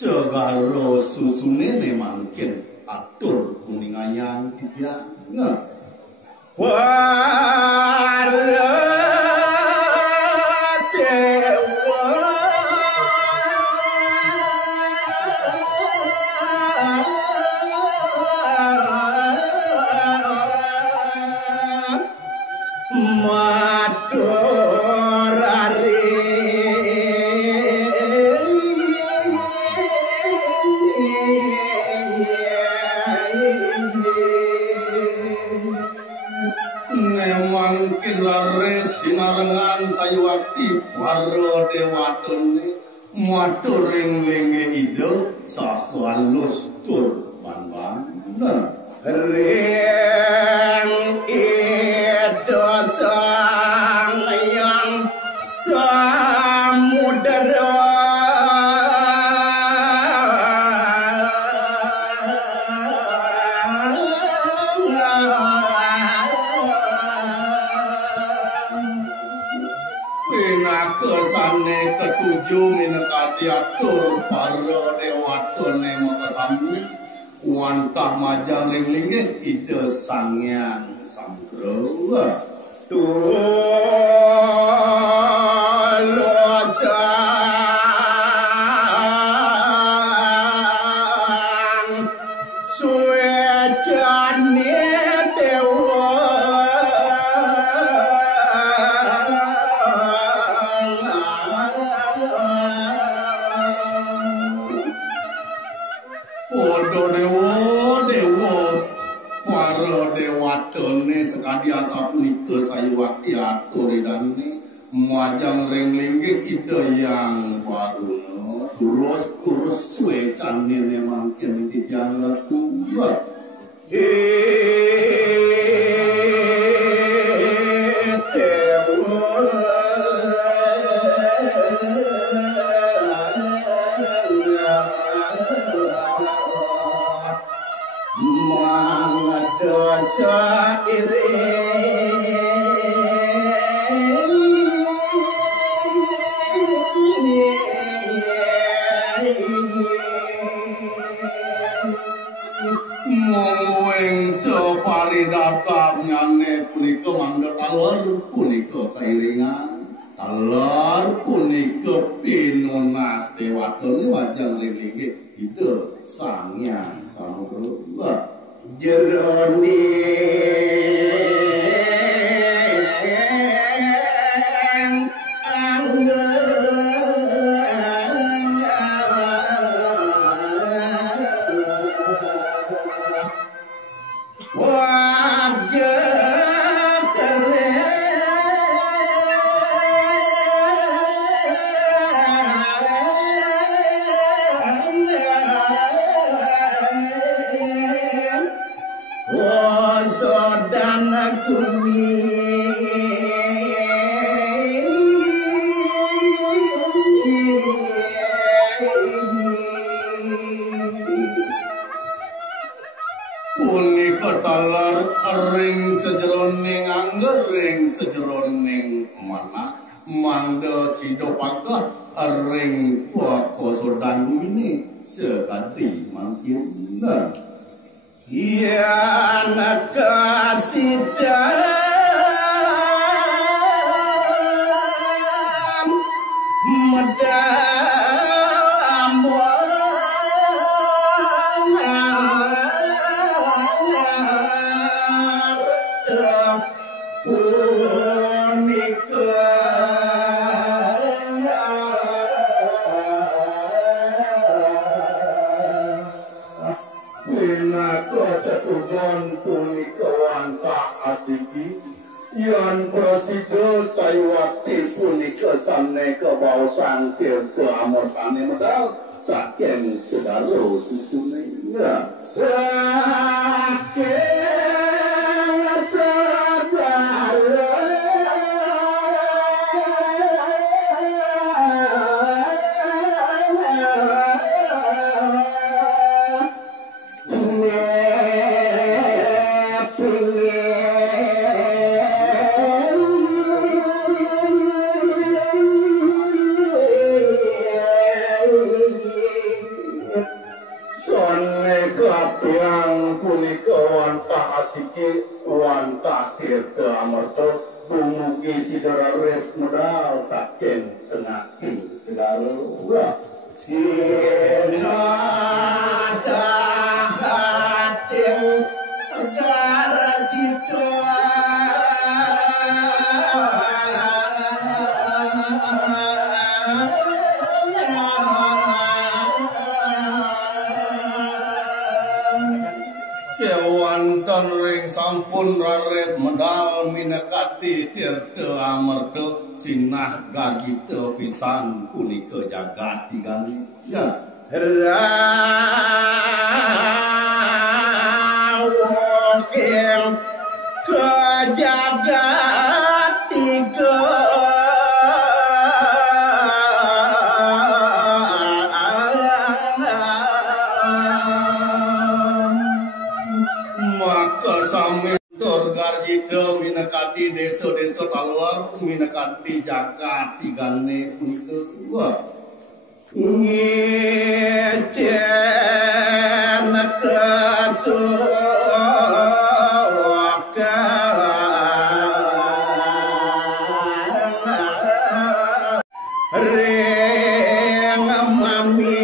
segala susune memang ken atur kuningayan dia nggak sinarengan sayuwakti para dewatone maturing lenge ide saha alus tur ban-ban ring ida sang yang samudera kesane ketujuh minangka diatur para dewatone makasami wantah majang ring linggih ide sanghyang samgrawa tulosan suwejane sekadiasa punika sayuwakti atur idane majang ring linggih ide yang baru terus suwe canene mangken tijang ratu dosa iri moweng separidata nyane punika mangga taler punika kairingan taler punika pinunas dewatone wajang ring-ringgih ide sanghyang samudra jerone talar ring sejeroning anggering sejeroning mana manda sido pagat ring koso dangu ini sekali makin iya nak kasih dan medal yan prasido sayuwakti punika sane kebawasan ke amotane medal saking sedaro susune saking sedaro siki wantah tirta amarta dumugi sidara res modal saking tengah segala ulah sinada hatim negara citra kewantan ring sampun rares medal minekati tirta amarta sinah gagita pisan punika jagat digani ya rawuh ke jagat tiga maka sami Garjida minekati desa-desa tawar minekati jagat tigane punika wah ngecen kesuka reng mami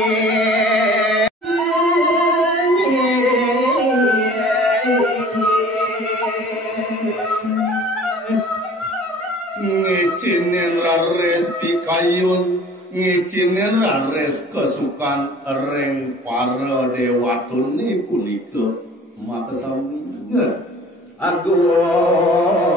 ngicinin rares pikayun ngicinin rares kesukan reng para dewatune punika mata sami agung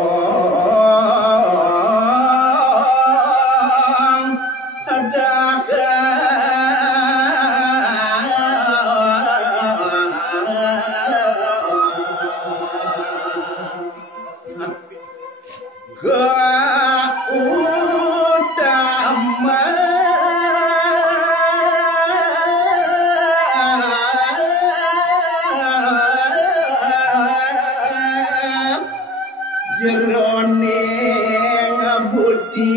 jeroning budi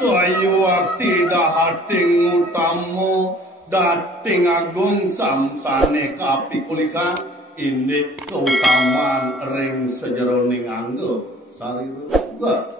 sayu wakti dahating utama dating agung samsane kapikulikan ini keutamaan ring sejeroning anggo sarira